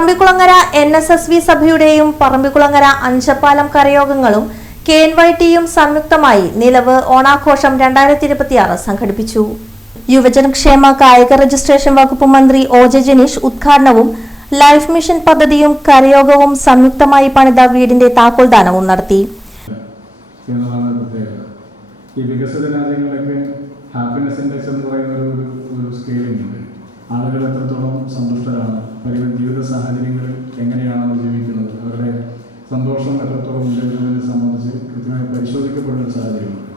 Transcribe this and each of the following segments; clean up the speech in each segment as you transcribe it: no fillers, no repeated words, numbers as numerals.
Parambikulangara NSSV സഭയുടെയും Parambikulangara Anchappalam കരയോഗങ്ങളും KNYTയും സംയുക്തമായി നിലവ് ഓണാഘോഷം 2026 സംഘടിപ്പിച്ചു. യുവജനക്ഷേമ കായിക രജിസ്ട്രേഷൻ വകുപ്പ് മന്ത്രി OJ ജനീഷ് ഉദ്ഘാടനവും ലൈഫ് മിഷൻ പദ്ധതിയും കരയോഗവും സംയുക്തമായി പണിത വീടിന്റെ താക്കോൽദാനവും നടത്തി. ഈ വികസിത രാജ്യങ്ങളിലൊക്കെ ഹാപ്പിനെസ് ഇൻഡെക്സ് എന്ന് പറയുന്ന ഒരു സ്കെയിലിംഗ് ഉണ്ട്. ആളുകൾ എത്രത്തോളം സന്തുഷ്ടരാണ്, ജീവിത സാഹചര്യങ്ങളിൽ എങ്ങനെയാണ് അവർ ജീവിക്കുന്നത്, അവരുടെ സന്തോഷം എത്രത്തോളം ഉണ്ടെന്നതിനെ സംബന്ധിച്ച് കൃത്യമായി പരിശോധിക്കപ്പെടുന്ന ഒരു സാഹചര്യമുണ്ട്.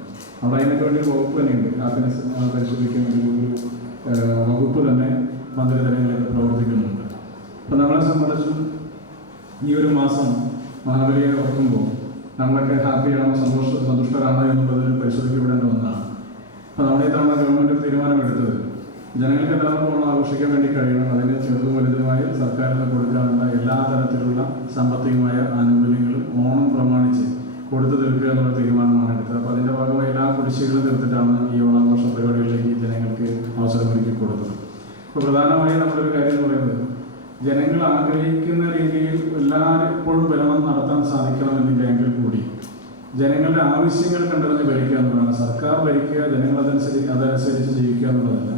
അവിടെ അതിനൊക്കെ വേണ്ടി ഒരു വകുപ്പ് തന്നെയുണ്ട്. ഹാപ്പിനെസ് പരിശോധിക്കുന്ന ഒരു വകുപ്പ് തന്നെ മന്ത്രിതലങ്ങളിലൊക്കെ പ്രവർത്തിക്കുന്നുണ്ട്. അപ്പോൾ നമ്മളെ സംബന്ധിച്ചും ഈ ഒരു മാസം മഹാബലിയെ ഓർക്കുമ്പോൾ നമ്മളൊക്കെ ഹാപ്പിയാണോ സന്തുഷ്ടരാണോ എന്നുള്ളത് പരിശോധിക്കപ്പെടേണ്ട ഒന്നാണ്. അപ്പോൾ നമ്മുടെ ഈ തവണ ഗവൺമെൻറ് തീരുമാനമെടുത്തത് ജനങ്ങൾക്ക് എല്ലാവർക്കും ഓണം ആഘോഷിക്കാൻ വേണ്ടി കഴിയണം. അതിന് ചെറുതും വലുതുമായി സർക്കാരിന് കൊടുക്കാനുള്ള എല്ലാ തരത്തിലുള്ള സാമ്പത്തികമായ ആനുകൂല്യങ്ങളും ഓണം പ്രമാണിച്ച് കൊടുത്തു തീർക്കുക എന്നുള്ള തീരുമാനമാണ് എടുത്തത്. അപ്പോൾ അതിൻ്റെ ഭാഗമായി എല്ലാ കുടിശ്ശികളും തീർത്തിട്ടാണ് ഈ ഓണാഘോഷ പരിപാടികളിലേക്ക് ജനങ്ങൾക്ക് അവസരമൊരുക്കി കൊടുത്തത്. അപ്പോൾ പ്രധാനമായും നമ്മളൊരു കാര്യം എന്ന് പറയുന്നത്, ജനങ്ങൾ ആഗ്രഹിക്കുന്ന രീതിയിൽ എപ്പോഴും ഭരണം നടത്താൻ സാധിക്കണമെന്നില്ലെങ്കിൽ കൂടി ജനങ്ങളുടെ ആവശ്യങ്ങൾ കണ്ടറിഞ്ഞ് ഭരിക്കുക എന്നുള്ളതാണ്. സർക്കാർ ഭരിക്കുക, ജനങ്ങൾ അതനുസരിച്ച് ജീവിക്കുക എന്നുള്ളതല്ല.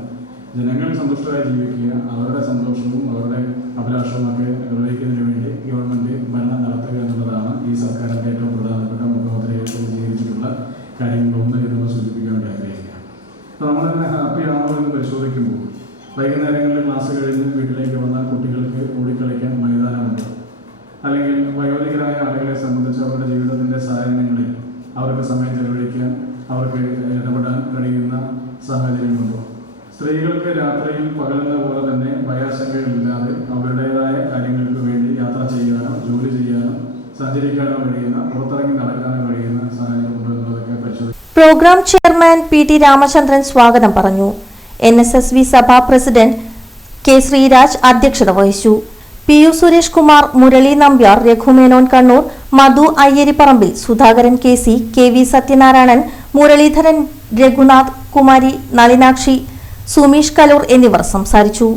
ജനങ്ങൾ സന്തുഷ്ടരായി ജീവിക്കുക, അവരുടെ സന്തോഷവും അവരുടെ അഭിലാഷവും ഒക്കെ നിർവഹിക്കുന്നതിന് വേണ്ടി ഗവൺമെൻറ് ഭരണം നടത്തുക എന്നുള്ളതാണ് ഈ സർക്കാരിൻ്റെ ഏറ്റവും പ്രധാനപ്പെട്ട മുഖ്യമന്ത്രിയെ സ്വീകരിച്ചിട്ടുള്ള കാര്യങ്ങളൊന്നും എന്ന് സൂചിപ്പിക്കാൻ വേണ്ടി ആഗ്രഹിക്കുക. അപ്പോൾ നമ്മളെന്നെ ഹാപ്പിയാണോ എന്ന് പരിശോധിക്കുമ്പോൾ വൈകുന്നേരങ്ങളിൽ ക്ലാസ് കഴിഞ്ഞ് വീട്ടിലേക്ക് വന്നാൽ കുട്ടികൾക്ക് ഓടിക്കളിക്കാൻ മൈതാനമുണ്ട്. അല്ലെങ്കിൽ വയോധികരായ ആളുകളെ സംബന്ധിച്ച് അവരുടെ ജീവിതത്തിൻ്റെ സാഹചര്യങ്ങളിൽ അവർക്ക് സമയം ചെലവഴിക്കാൻ അവർക്ക് ഇടപെടാൻ കഴിയുന്ന സാഹചര്യമുണ്ടോ? സ്ത്രീകൾക്ക് രാത്രിയിൽ പകലുന്ന പോലെ തന്നെ ഭയാശങ്കയില്ലാതെ അവരുടേതായ കാര്യങ്ങൾക്ക് വേണ്ടി യാത്ര ചെയ്യാനോ ജോലി ചെയ്യാനോ സഞ്ചരിക്കാനോ കഴിയുന്ന, പുറത്തിറങ്ങി നടക്കാനോ കഴിയുന്ന സാഹചര്യമുണ്ടോ എന്നുള്ളതൊക്കെ പരിശോധിക്കും. പ്രോഗ്രാം ചെയർമാൻ PT രാമചന്ദ്രൻ സ്വാഗതം പറഞ്ഞു. NSSV സഭാ പ്രസിഡന്റ് K ശ്രീരാജ് അധ്യക്ഷത വഹിച്ചു. PU സുരേഷ് കുമാർ, മുരളി നമ്പ്യാർ, രഘുമേനോൻ കണ്ണൂർ, മധു അയ്യരിപ്പറമ്പിൽ, സുധാകരൻ KC, KV സത്യനാരായണൻ, മുരളീധരൻ, രഘുനാഥ്, കുമാരി നളിനാക്ഷി, സുമീഷ് കലൂർ എന്നിവർ സംസാരിച്ചു.